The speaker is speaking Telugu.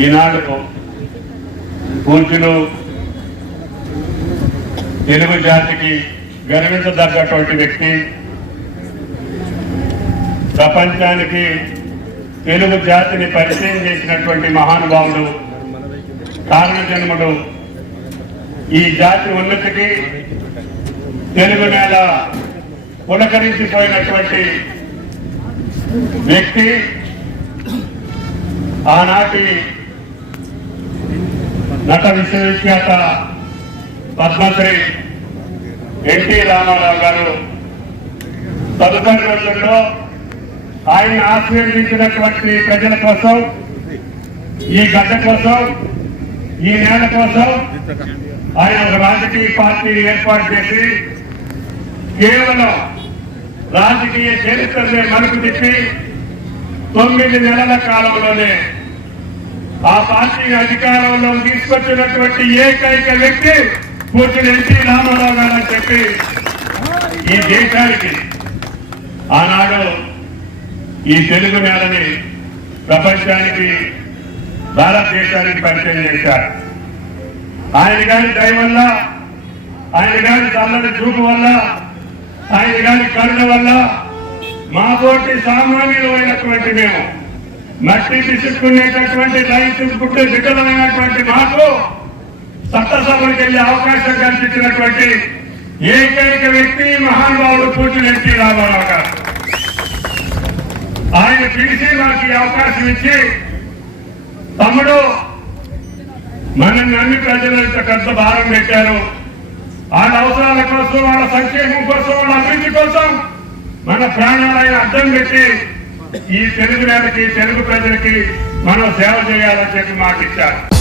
ఈనాడు పూజలు తెలుగు జాతికి గర్వించదగ్గటువంటి వ్యక్తి ప్రపంచానికి తెలుగు జాతిని పరిచయం చేసినటువంటి మహానుభావుడు కారణజన్ముడు ఈ జాతి ఉన్నతికి తెలుగు నేల పులకరించిపోయినటువంటి వ్యక్తి ఆనాటి నట విశ్వవిఖ్యాత పద్మశ్రీ ఎన్టీ రామారావు గారు తదుపరి రోజుల్లో ఆయన ఆశీర్వదించినటువంటి ప్రజల కోసం ఈ గడ్డ కోసం ఈ నేల కోసం ఆయన ఒక రాజకీయ పార్టీని ఏర్పాటు చేసి కేవలం రాజకీయ చరిత్రనే మలుపు తిప్పి తొమ్మిది నెలల కాలంలోనే ఆ పార్టీ అధికారంలో తీసుకొచ్చినటువంటి ఏకైక వ్యక్తి పూర్తి ఎన్టీ రామారావు గారు అని చెప్పి ఈ దేశానికి ఆనాడు ఈ తెలుగు నేలని ప్రపంచానికి భారతదేశానికి పరిచయం చేశారు. ఆయన గారి దయ వల్ల ఆయన గారి చల్లని చూపు వల్ల ఆయన గారి కరుణ వల్ల మా తోటి సామాన్యులమైనటువంటి మేము మట్టి తీసుకునేటటువంటి రైతు పుట్టే బిడ్డలమైనటువంటి మాకు చట్టసభలకు వెళ్ళే అవకాశం కల్పించినటువంటి ఏకైక వ్యక్తి మహానుభావుడు పూజలు ఎన్టీ రామారావు గారు. ఆయన పిలిచి మాకు ఈ అవకాశం ఇచ్చి తమ్ముడు మనల్ని అన్ని ప్రజలు ఇంత పెద్ద భారం పెట్టారు. వాళ్ళ అవసరాల కోసం వాళ్ళ సంక్షేమం కోసం వాళ్ళ అభివృద్ధి కోసం మన ప్రాణాలైన అర్థం పెట్టి ఈ తెలుగు నేలకి తెలుగు ప్రజలకి మనం సేవ చేయాలని చెప్పి మాట ఇచ్చారు